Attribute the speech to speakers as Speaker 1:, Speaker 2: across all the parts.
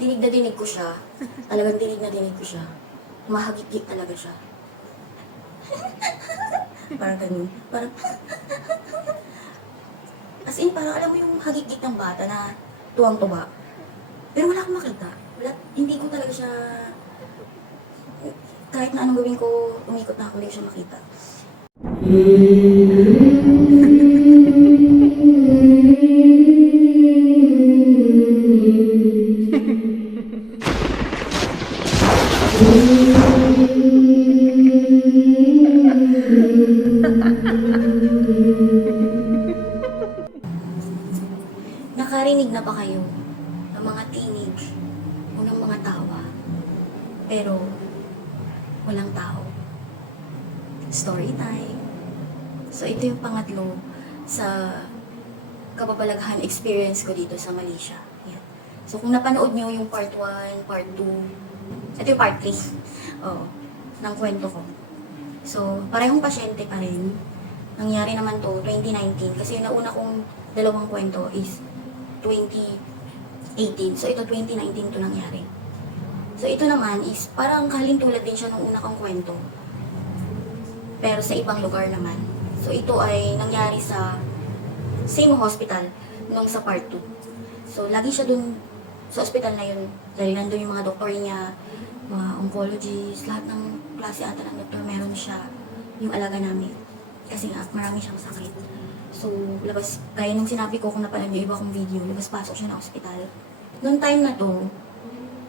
Speaker 1: dinig na dinig ko siya. Talagang dinig na dinig ko siya. Mahagikik talaga siya. parang ganun. Parang, as in, parang alam mo yung hagikik ng bata na tuwang-tuwa. Pero wala akong makita. Wala, hindi ko talaga siya, kahit na anong gawin ko, umikot na ako, hindi siya makita. Ba kayo ng mga tinig o ng mga tawa? Pero walang tao. Story time. So ito yung pangatlo sa kababalaghan experience ko dito sa Malaysia. Yan. So kung napanood nyo yung part 1, part 2, ito yung part 3 oh, ng kwento ko. So, parehong pasyente pa rin. Nangyari naman to 2019 kasi yung nauna kong dalawang kwento is 2018. So, ito 2019 to nangyari. So, ito naman is parang kalintulad din siya nung una kong kwento. Pero sa ibang lugar naman. So, ito ay nangyari sa same hospital nung sa part 2. So, lagi siya dun sa hospital na yun. Dahil nandun yung mga doktor niya, mga oncologists, lahat ng klase ata ng doktor, meron siya yung alaga namin. Kasi nga, marami siyang sakit. So, labas, kaya nung sinabi ko kung napanood niyo iba kong video, labas pasok siya ng ospital. Noong time na to,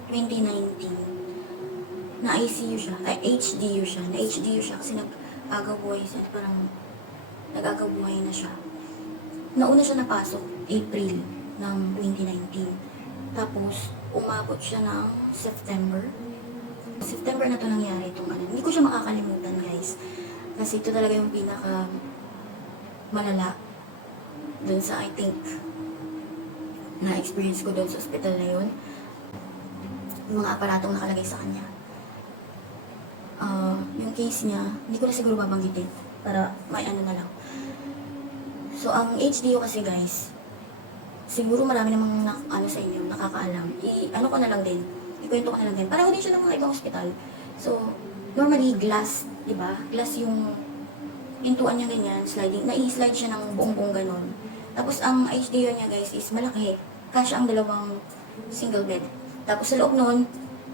Speaker 1: 2019, na ICU siya, ay HDU siya, na HDU siya kasi nag-agaw buhay siya, parang nag-agaw buhay na siya. Nauna siya napasok, April ng 2019. Tapos, umabot siya ng September. September na to nangyari itong ano. Hindi ko siya makakalimutan, guys. Kasi ito talaga yung pinaka malala dun sa, I think, na experience ko dun sa hospital na yun. Yung mga aparatong nakalagay sa kanya. Ah, yung case niya, hindi ko na siguro babanggitin para may ano na lang. So, ang HDO kasi guys, siguro marami namang na, ano sa inyo, nakakaalam. I, ano ko na lang din, ikwento ko na lang din. Pareho din siya ng mga ibang hospital. So, normally, glass, di ba? Glass yung pintuan niya ganyan, sliding. Nai-slide siya ng buong-buong ganon. Tapos, ang HDO niya guys is malaki. Kasha ang dalawang single bed. Tapos, sa loob nun,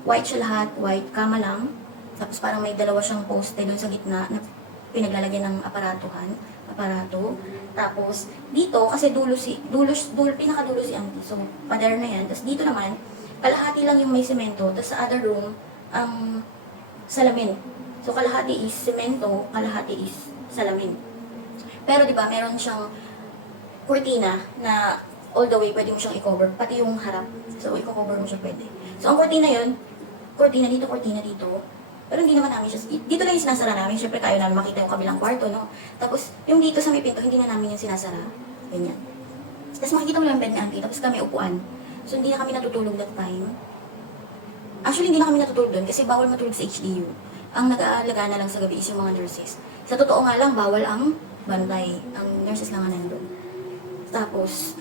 Speaker 1: white siya lahat, white, kama lang. Tapos, parang may dalawa siyang poste doon sa gitna na pinaglalagyan ng aparatuhan, aparato. Tapos, dito, kasi dulo si, dulo, dulo, pinakadulo si auntie. So, pader na yan. Tapos, dito naman, kalahati lang yung may semento. Tapos, sa other room, ang salamin. So, kalahati is semento, kalahati is salamin. Pero, di ba, meron siyang kurtina na all the way pwede mo siyang i-cover, pati yung harap. So, i-cover mo siya pwede. So, ang kurtina yun, kurtina dito, kurtina dito. Pero hindi naman namin siya, dito lang yung sinasara namin. Siyempre, kayo namin makita yung kabilang kwarto, no? Tapos, yung dito sa may pinto, hindi na namin yung sinasara. Ganyan. Tapos makikita mo lang bed ni auntie, tapos kami upuan. So, hindi na kami natutulog that time. Actually, hindi na kami natutulog doon kasi bawal matulog sa HDU. Ang nag-aalaga na lang sa gabi is yung mga nurses. Sa totoo nga lang, bawal ang bantay. Ang nurses lang ang nandun. Tapos,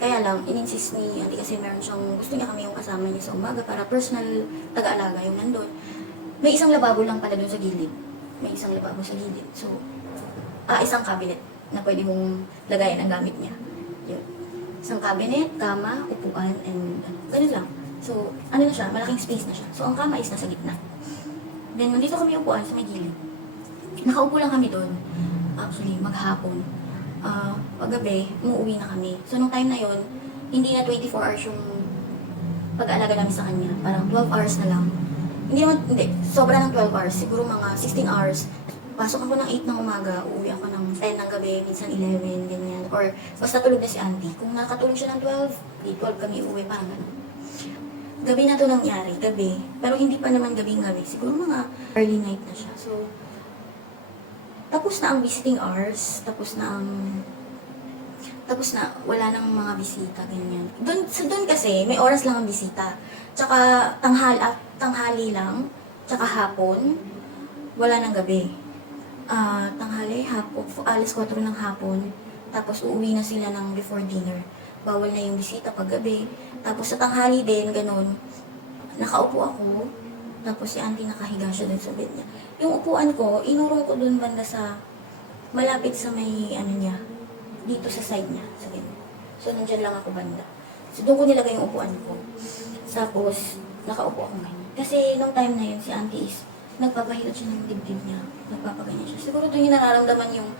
Speaker 1: kaya lang, in-insist ni auntie kasi meron siyang, gusto niya kami yung kasama niya sa umaga para personal taga-alaga yung nandun. May isang lababo lang pala doon sa gilid. May isang lababo sa gilid. So, ah, isang cabinet na pwede mong lagayan ang gamit niya. Yun. Isang cabinet, kama, upuan, and ganun lang. So, ano na siya, malaking space na siya. So, ang kama is nasa gitna. Then, nandito kami upuan sa may gilid. Nakaupo lang kami doon. Actually, maghapon. Ah, paggabi, umuwi na kami. So, nung time na yon hindi na 24 hours yung pag-aalaga namin sa kanya. Parang 12 hours na lang. Hindi naman, hindi. Sobra ng 12 hours. Siguro mga 16 hours. Pasok ako ng 8 ng umaga, uuwi ako ng 10 ng gabi, minsan 11, ganyan. Or, basta tulog na si auntie. Kung nakatulog siya ng 12, di 12 kami uuwi, parang ganun. Gabi na to nangyari, gabi. Pero hindi pa naman gabing gabi. Siguro mga early night na siya. So, tapos na ang visiting hours, tapos na ang tapos na, wala nang mga bisita, ganyan. Doon, sa doon kasi, may oras lang ang bisita. Tsaka, tanghal, ah, tanghali lang, tsaka hapon, wala nang gabi. Ah, tanghali, hapon, alas 4 ng hapon, tapos uuwi na sila ng before dinner. Bawal na yung bisita pag gabi. Tapos sa tanghali din, ganun, nakaupo ako, tapos si auntie nakahiga siya dun sa bed niya. Yung upuan ko, inurong ko dun banda sa, malapit sa may, ano niya, dito sa side niya, sa ganyan. So, nandyan lang ako banda. So, doon ko nilagay yung upuan ko. Tapos, nakaupo ako ganyan. Kasi, nung time na yun, si auntie is, nagpapahilot siya ng dibdib niya. Nagpapaganyan siya. Siguro doon yung nararamdaman yung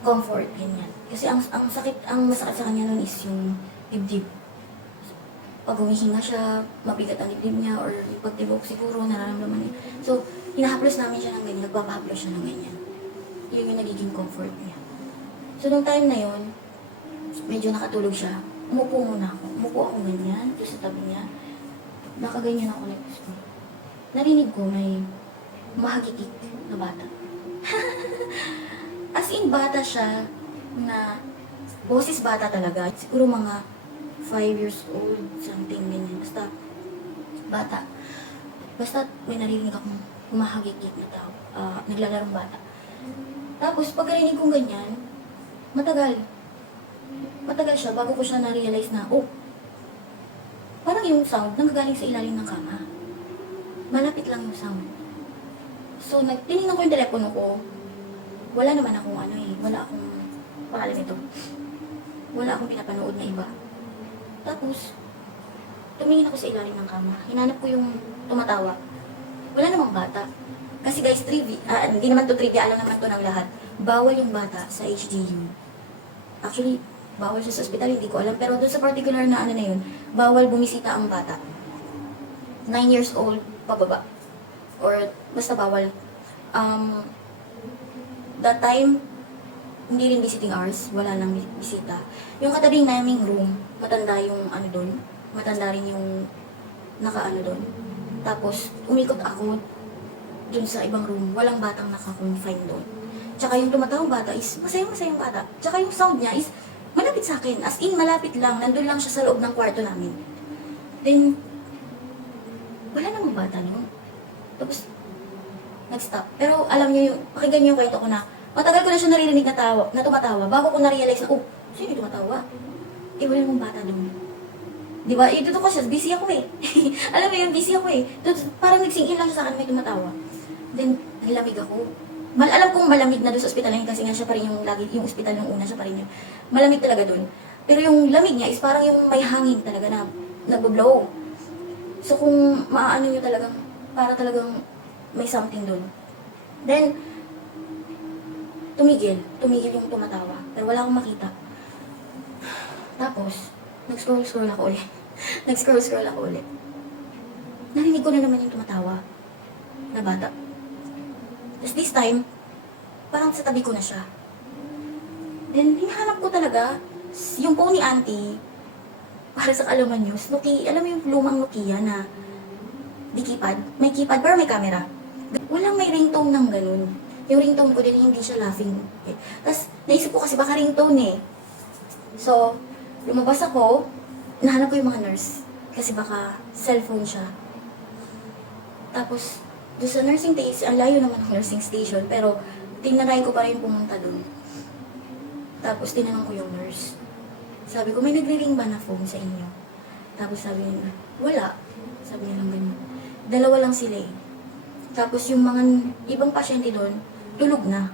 Speaker 1: comfort, ganyan. Kasi ang, ang sakit, ang masakit sa kanya nun is yung dibdib. Pag humihinga siya, mabigat ang dibdib niya, or yung pagtibok siguro, nararamdaman niya. So, hinahaplos namin siya ng ganyan, nagpapahaplos siya ng ganyan. Yun yung nagiging comfort niya. So, nung time na yun, medyo nakatulog siya, umupo muna ako. Umupo ako ganyan, sa tabi niya. Nakaganyan ako like this. Narinig ko may mahagikik na bata. As in, bata siya na boses bata talaga. Siguro mga 5 years old, something ganyan. Basta, bata. Basta may narinig akong humahagikik na tao. ah, naglalarong bata. Tapos, pagkarinig kong ganyan, matagal. Matagal siya bago ko siya na-realize na, oh, parang yung sound nanggagaling sa ilalim ng kama. Malapit lang yung sound. So, tinignan ko yung telepono ko. Wala naman akong ano eh, wala akong pangalan nito. Wala akong pinapanood na iba. Tapos, tumingin ako sa ilalim ng kama. Hinanap ko yung tumatawa. Wala namang bata. Kasi guys, trivia, ah, hindi naman to trivia, alam naman to ng lahat. Bawal yung bata sa HDU. Actually, bawal siya sa ospital, hindi ko alam. Pero doon sa particular na ano na yun, bawal bumisita ang bata. 9 years old, pababa. Or, basta bawal. Um, that time, hindi rin visiting hours, wala nang bi- bisita. Yung katabing naming room, matanda yung ano doon, matanda rin yung nakaano doon. Tapos, umikot ako dun sa ibang room, walang batang naka-confine doon. Tsaka yung tumatawang bata is, masayang-masayang bata. Tsaka yung sound niya is, malapit sa akin. As in, malapit lang. Nandun lang siya sa loob ng kwarto namin. Then, wala namang bata noon. Tapos, nag-stop. Pero alam niyo yung, pakinggan niyo yung kwento ko na, matagal ko na siya naririnig na, tawa, na tumatawa, bago ko na-realize na, oh, sino yung tumatawa? Eh, wala namang bata doon. Di ba? Eh, dito ko siya, busy ako eh. alam mo yun, busy ako eh. Dito, parang nagsing in lang siya sa akin, may tumatawa. Then, nilamig ako. Mal alam kong malamig na doon sa ospital na kasi nga siya pa rin yung lagi, yung ospital nung una, siya pa rin yun. Malamig talaga doon. Pero yung lamig niya is parang yung may hangin talaga na nagbo-blow. So kung maaano nyo talagang, para talagang may something doon. Then, tumigil. Tumigil yung tumatawa. Pero wala akong makita. Tapos, nag-scroll-scroll ako ulit. nag-scroll-scroll ako ulit. Narinig ko na naman yung tumatawa na bata. Tapos this time, parang sa tabi ko na siya. Then, hinahanap ko talaga yung phone ni auntie para sa kalaman news. Nokia, alam mo yung lumang Nokia na di keypad? May keypad pero may camera. Walang may ringtone ng ganun. Yung ringtone ko din, hindi siya laughing. Eh. Tapos, naisip ko kasi baka ringtone eh. So, lumabas ako, nahanap ko yung mga nurse. Kasi baka cellphone siya. Tapos, doon sa nursing station, ang layo naman ng nursing station, pero tinanay ko pa rin pumunta doon. Tapos, tinanong ko yung nurse. Sabi ko, may nagre-ring ba na phone sa inyo? Tapos sabi niya, wala. Sabi niya lang ganyan. Dalawa lang sila eh. Tapos yung mga ibang pasyente doon, tulog na.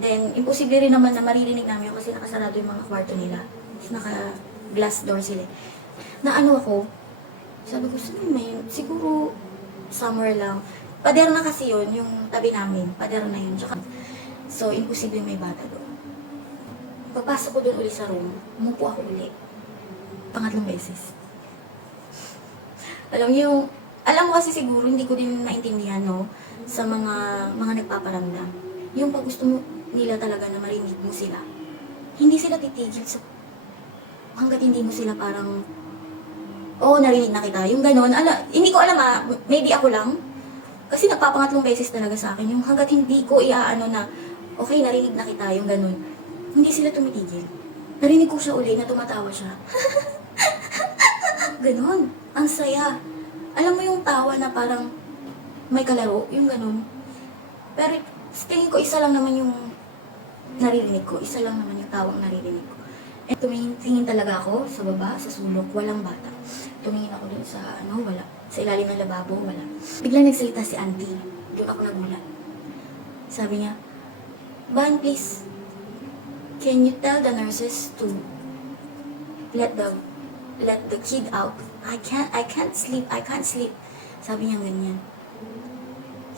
Speaker 1: Then, imposible rin naman na maririnig namin yun kasi nakasarado yung mga kwarto nila. Naka-glass door sila. Na ano ako, sabi ko, saan may Siguro, somewhere lang. Pader na kasi yun, yung tabi namin. Pader na yun. Tsaka, so, imposible may bata doon. Pagpasok ko doon uli sa room, umupo ako uli. Pangatlong beses. Alam niyo, alam mo kasi siguro, hindi ko din naintindihan, no, sa mga, mga nagpaparamdam. Yung pag gusto mo nila talaga na marinig mo sila, hindi sila titigil sa, hanggat hindi mo sila parang, oo, narinig na kita. Yung ganon, ala, hindi ko alam ah, maybe ako lang, kasi nagpapangatlong beses talaga sa akin, yung hanggat hindi ko iaano na, okay, narinig na kita, yung ganon. Hindi sila tumitigil. Narinig ko siya uli na tumatawa siya. ganon. Ang saya. Alam mo yung tawa na parang may kalaro, yung ganon. Pero tingin ko, isa lang naman yung naririnig ko. Isa lang naman yung tawang naririnig ko. And tumingin tingin talaga ako sa baba, sa sulok, walang bata. Tumingin ako dun Sa ano, wala. Sa ilalim ng lababo, wala. Biglang nagsalita si auntie. Doon ako nagulat. Sabi niya, Ban, please, can you tell the nurses to let the let the kid out? I can't, I can't sleep, I can't sleep. Sabi niya ganyan.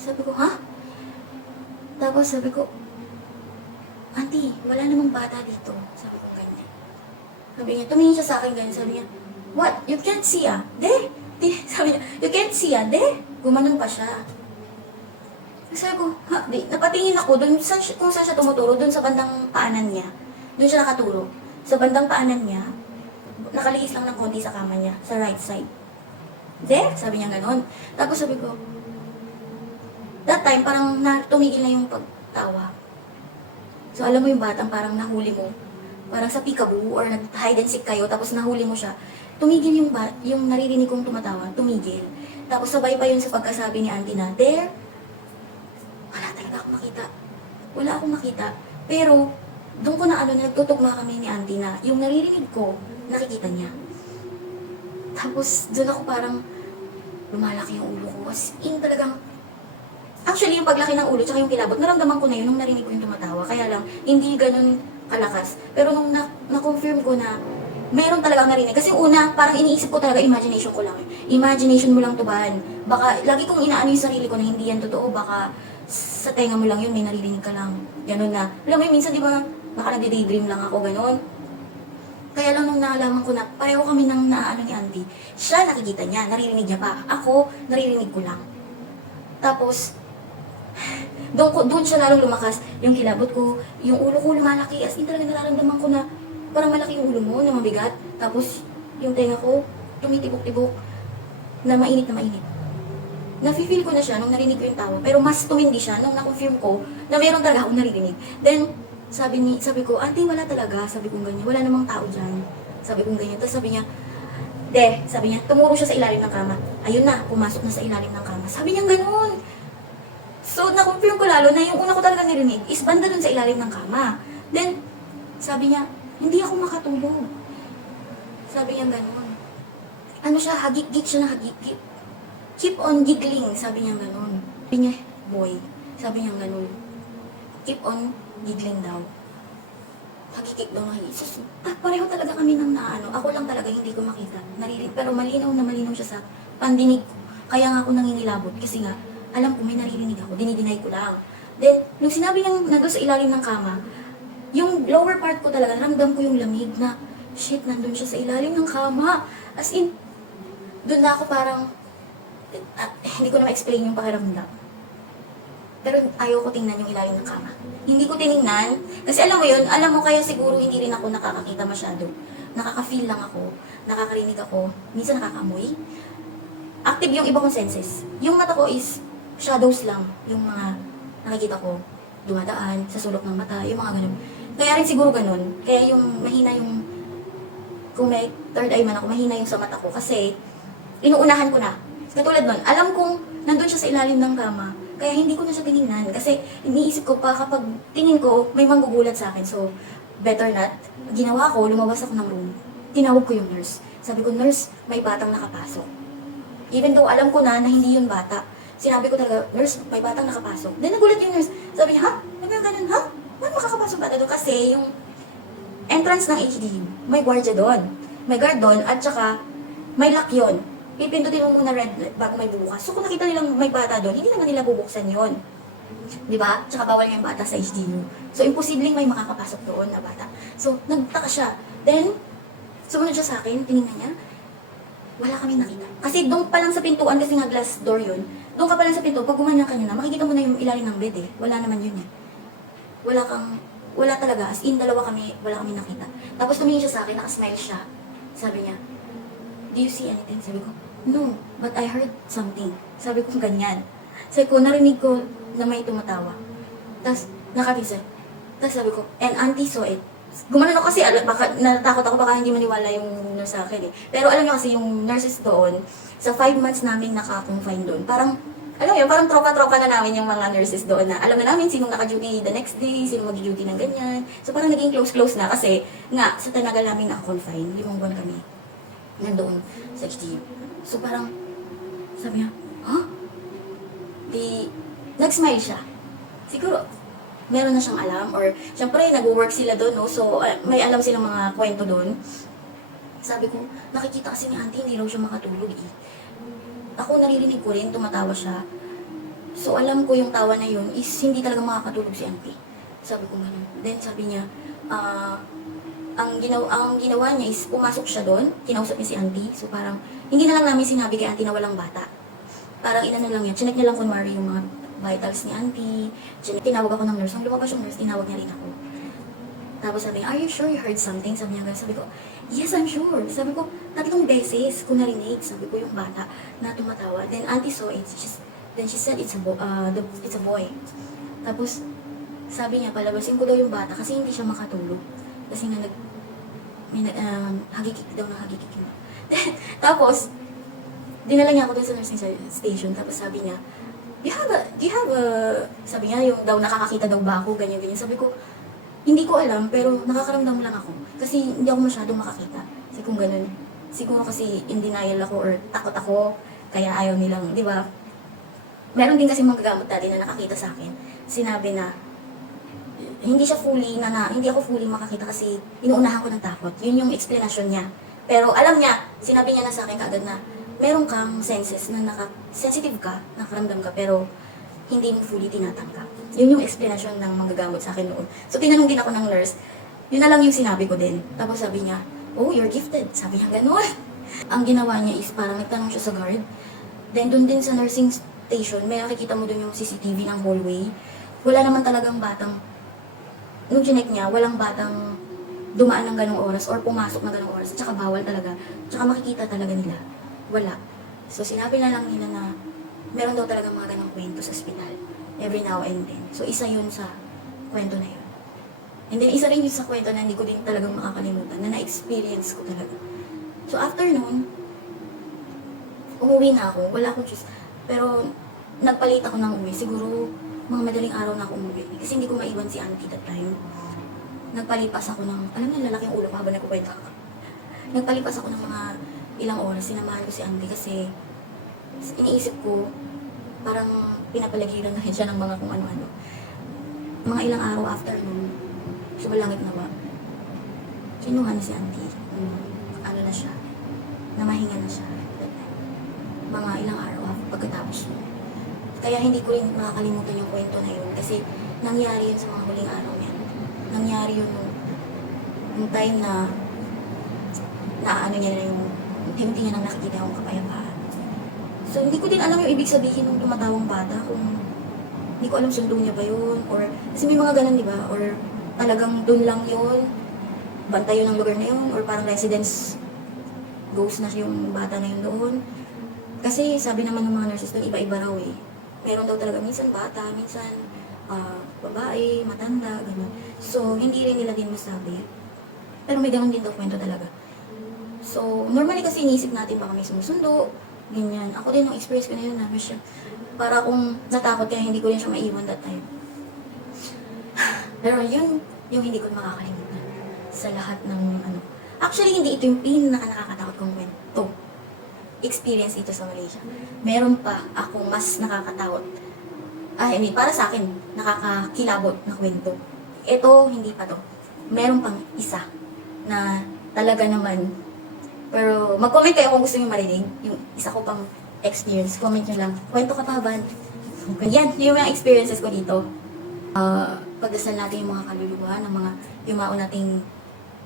Speaker 1: Sabi ko, ha? Tapos sabi ko, Auntie, wala namang bata dito. Sabi ko ganyan. Sabi niya, tumingin siya sa akin ganyan. Sabi niya, what? You can't see ah? De? De? Sabi niya, you can't see ah? De? Gumanon pa siya. Sabi ko, ha? Di. Napatingin ako dun, saan, siya- kung saan siya tumuturo, dun sa bandang paanan niya. Dun siya nakaturo. Sa bandang paanan niya, nakalihis lang ng konti sa kama niya, sa right side. De? Sabi niya ganon. Tapos sabi ko, that time, parang na, tumigil na yung pagtawa. So, alam mo yung batang parang nahuli mo. Parang sa peekaboo or nag-hide and seek kayo, tapos nahuli mo siya. Tumigil yung, ba- yung naririnig kong tumatawa, tumigil. Tapos sabay pa yun sa pagkasabi ni auntie na, there, wala talaga akong makita. Wala akong makita. Pero, doon ko na ano, nagtutugma kami ni auntie na, yung naririnig ko, nakikita niya. Tapos, doon ako parang, lumalaki yung ulo ko. As in, talagang, Actually, yung paglaki ng ulo, tsaka yung kilabot, naramdaman ko na yun nung narinig ko yung tumatawa. Kaya lang, hindi ganun kalakas. Pero nung na- na-confirm ko na, meron talaga narinig. Kasi una, parang iniisip ko talaga, imagination ko lang. Imagination mo lang to ban. Baka, lagi kong inaano yung sarili ko na hindi yan totoo. Baka, sa tenga mo lang yun, may naririnig ka lang. Ganun na. Alam mo yun, minsan di ba, baka nagdi-daydream lang ako, ganun. Kaya lang nung naalaman ko na pareho kami nang naano ni Andy, siya nakikita niya, naririnig niya pa. Ako, naririnig ko lang. Tapos, doon, ko, doon siya lalong lumakas. Yung kilabot ko, yung ulo ko lumalaki. As in talaga nararamdaman ko na parang malaki yung ulo mo na mabigat. Tapos yung tenga ko, tumitibok-tibok na mainit na mainit. Nafe-feel ko na siya nung narinig ko yung tawa. Pero mas tumindi siya nung na-confirm ko na meron talaga akong naririnig. Then, sabi ni sabi ko, ate, wala talaga. Sabi ko ganyan, wala namang tao dyan. Sabi ko ganyan. Tapos sabi niya, de, sabi niya, tumuro siya sa ilalim ng kama. Ayun na, pumasok na sa ilalim ng kama. Sabi niya ganun. So, na-confirm ko lalo na yung una ko talaga narinig is banda dun sa ilalim ng kama. Then, sabi niya, hindi ako makatulog. Sabi niya ganun. Ano siya, hagik-gik siya na hagik-gik. Keep on giggling, sabi niya ganun. Sabi niya, boy, sabi niya ganun. Keep on giggling daw. Hagikik daw ng hagik. Sus, ah, pareho talaga kami ng naano. Ako lang talaga hindi ko makita. Narinig, pero malinaw na malinaw siya sa pandinig ko. Kaya nga ako nangingilabot kasi nga, alam ko may naririnig ako, dinidinay ko lang. Then, nung sinabi niyang nandun sa ilalim ng kama, yung lower part ko talaga, ramdam ko yung lamig na, shit, nandun siya sa ilalim ng kama. As in, doon na ako parang, ah, hindi ko na ma-explain yung pakiramdam. Pero ayaw ko tingnan yung ilalim ng kama. Hindi ko tiningnan. Kasi alam mo yun, alam mo kaya siguro hindi rin ako nakakakita masyado. Nakaka-feel lang ako. Nakakarinig ako. Minsan nakakaamoy. Active yung iba kong senses. Yung mata ko is shadows lang. Yung mga nakikita ko dumadaan sa sulok ng mata. Yung mga ganun. Kaya rin siguro ganun. Kaya yung mahina yung kung may third eye man ako, mahina yung sa mata ko. Kasi inuunahan ko na. Katulad nun, alam kong nandun siya sa ilalim ng kama. Kaya hindi ko na siya tinignan. Kasi iniisip ko pa kapag tingin ko, may manggugulat sa akin. So, better not. Ginawa ko, lumabas ako ng room. Tinawag ko yung nurse. Sabi ko, nurse, may batang nakapasok. Even though alam ko na na hindi yun bata. Sinabi ko talaga, nurse, may batang nakapasok. Then nagulat yung nurse. Sabi niya, ha? Sabi niya ganun, ha? Paano makakapasok bata doon? Kasi yung entrance ng HDU, may gwardiya doon. May guard doon, at saka may lock yun. Pipindutin mo muna red bago may bubukas. So kung nakita nilang may bata doon, hindi naman nila bubuksan yon. Di ba? Tsaka bawal nga yung bata sa HDU. So imposibleng may makakapasok doon na bata. So nagtaka siya. Then, sumunod siya sa akin, tinignan niya, wala kami nakita. Kasi doon pa lang sa pintuan, kasi nga glass door yun, doon ka pa lang sa pinto, pag gumanyan ka niya na, makikita mo na yung ilalim ng bed eh. Wala naman yun eh. Wala kang, wala talaga. As in, dalawa kami, wala kami nakita. Tapos tumingin siya sa akin, nakasmile siya. Sabi niya, Do you see anything? Sabi ko, No, but I heard something. Sabi ko, ganyan. Sabi ko, narinig ko na may tumatawa. Tapos, nakabisa. Tapos sabi ko, and auntie saw it. Gumanon ako kasi, ala- baka, natakot ako, baka hindi maniwala yung nurse sa akin eh. Pero alam niyo kasi, yung nurses doon, sa five months namin naka-confine doon, parang, alam yun, parang tropa-tropa na namin yung mga nurses doon na alam na namin sinong naka-duty the next day, sino mag-duty ng ganyan. So parang naging close-close na kasi nga, sa tanagal namin naka-confine, limang buwan kami nandoon sa HDU. So parang, sabi niya, huh? Di, nag-smile siya. Siguro, meron na siyang alam or syempre nag-work sila doon, no? So, uh, may alam silang mga kwento doon. Sabi ko, nakikita kasi ni auntie, hindi raw siya makatulog eh. Ako naririnig ko rin, tumatawa siya. So, alam ko yung tawa na yun is hindi talaga makakatulog si auntie. Sabi ko ganun. Then, sabi niya, ah, ang ginawa, ang ginawa niya is pumasok siya doon, kinausap niya si auntie. So, parang, hindi na lang namin sinabi kay auntie na walang bata. Parang inano lang yan, chinek niya lang kunwari yung mga vitals ni auntie. Tinawag ako ng nurse. Nung lumabas yung nurse, tinawag niya rin ako. Tapos sabi are you sure you heard something? Sabi niya, sabi ko, yes, I'm sure. Sabi ko, tatlong beses ko narinig. Sabi ko, yung bata na tumatawa. Then auntie saw it. She's, then she said, it's a, bo- uh, the, it's a boy. Tapos, sabi niya, palabasin ko daw yung bata kasi hindi siya makatulog. Kasi nga nag, may um, hagikik daw na hagikik. Tapos, dinala niya ako dun sa nursing station. Tapos sabi niya, do you have a, do you have a, sabi niya, yung daw nakakakita daw ba ako, ganyan, ganyan. Sabi ko, hindi ko alam, pero nakakaramdam lang ako. Kasi hindi ako masyadong makakita. Kasi kung ganun, siguro kasi in denial ako or takot ako, kaya ayaw nilang, di ba? Meron din kasi mga gagamot dati na nakakita sa akin. Sinabi na, hindi siya fully na, na hindi ako fully makakita kasi inuunahan ko ng takot. Yun yung explanation niya. Pero alam niya, sinabi niya na sa akin kaagad na meron kang senses na naka, sensitive ka, nakaramdam ka, pero hindi mo fully tinatanggap. Yun yung explanation ng manggagamot sa akin noon. So tinanong din ako ng nurse, yun na lang yung sinabi ko din. Tapos sabi niya, oh, you're gifted. Sabi niya gano'n. Ang ginawa niya is parang nagtanong siya sa guard. Then doon din sa nursing station, may nakikita mo doon yung CCTV ng hallway. Wala naman talagang batang, nung chinek niya, walang batang dumaan ng ganong oras or pumasok ng ganong oras. Tsaka bawal talaga. Tsaka makikita talaga nila. Wala. So sinabi na lang nila na meron daw talaga mga ganong kwento sa ospital. Every now and then. So isa yun sa kwento na yun. And then isa rin yun sa kwento na hindi ko din talagang makakalimutan na na-experience ko talaga. So after nun, umuwi na ako. Wala akong choice. Pero nagpalit ako ng uwi. Siguro mga madaling araw na ako umuwi. Kasi hindi ko maiwan si auntie that time. Nagpalipas ako ng, alam niyo, lalaki ang ulo ko habang nagkukwento ako. Nagpalipas ako ng mga ilang oras. Sinamahan ko si auntie kasi iniisip ko, parang pinapalagiran na siya ng mga kung ano-ano. Mga ilang araw after nun, sumalangit na ba? Kinuha na si auntie. Um, ano na siya, namahinga na siya. Mga ilang araw after pagkatapos nun. Kaya hindi ko rin makakalimutan yung kwento na yun kasi nangyari yun sa mga huling araw niya. Nangyari yun nung, nung time na naaano niya na yung unti-unti nang nakikita yung kapayapaan. So, hindi ko din alam yung ibig sabihin ng tumatawang bata kung hindi ko alam sundo niya ba yun or kasi may mga ganun, di ba? Or talagang dun lang yun, bantay yun ng lugar na yun or parang residence ghost na yung bata na yun doon. Kasi sabi naman ng mga nurses doon, iba-iba raw eh. Meron daw talaga minsan bata, minsan ah, babae, matanda, gano'n. So, hindi rin nila din masabi. Pero may ganun din daw kwento talaga. So, normally kasi iniisip natin baka may sumusundo, ganyan. Ako din, nung experience ko na yun, namin siya. Para akong natakot kaya hindi ko rin siya maiwan that time. Pero yun, yung hindi ko makakalimutan sa lahat ng ano. Actually, hindi ito yung pinaka nakakatakot kong kwento. Experience dito sa Malaysia. Meron pa akong mas nakakatakot. Ah, I mean, para sa akin, nakakakilabot na kwento. Ito, hindi pa to. Meron pang isa na talaga naman pero mag-comment kayo kung gusto niyo marinig. Yung isa ko pang experience. Comment nyo lang. Kwento ka pa, Van. Yan, yung mga experiences ko dito. Uh, pagdasal natin yung mga kaluluwa ng mga yung mga nating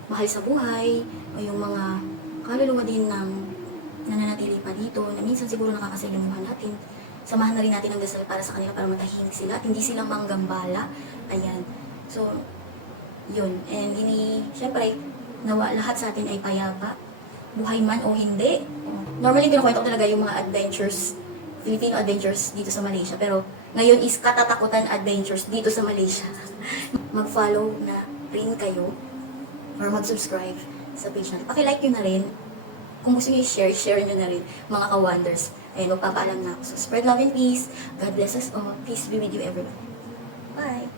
Speaker 1: mahal sa buhay o yung mga kaluluwa din ng nananatili pa dito na minsan siguro nakakasalimuhan natin. Samahan na rin natin ang dasal para sa kanila para matahimik sila at hindi sila manggambala. Ayan. So, yun. And ini, syempre, nawa lahat sa atin ay payapa buhay man o hindi. Normally, kinukwento ko talaga yung mga adventures, Filipino adventures dito sa Malaysia. Pero ngayon is katatakutan adventures dito sa Malaysia. Mag-follow na rin kayo or mag-subscribe sa page natin. Pakilike nyo na rin. Kung gusto nyo i-share, share nyo na rin mga ka-wonders. Ayun, magpapaalam na ako. So, spread love and peace. God bless us all. Peace be with you everyone. Bye!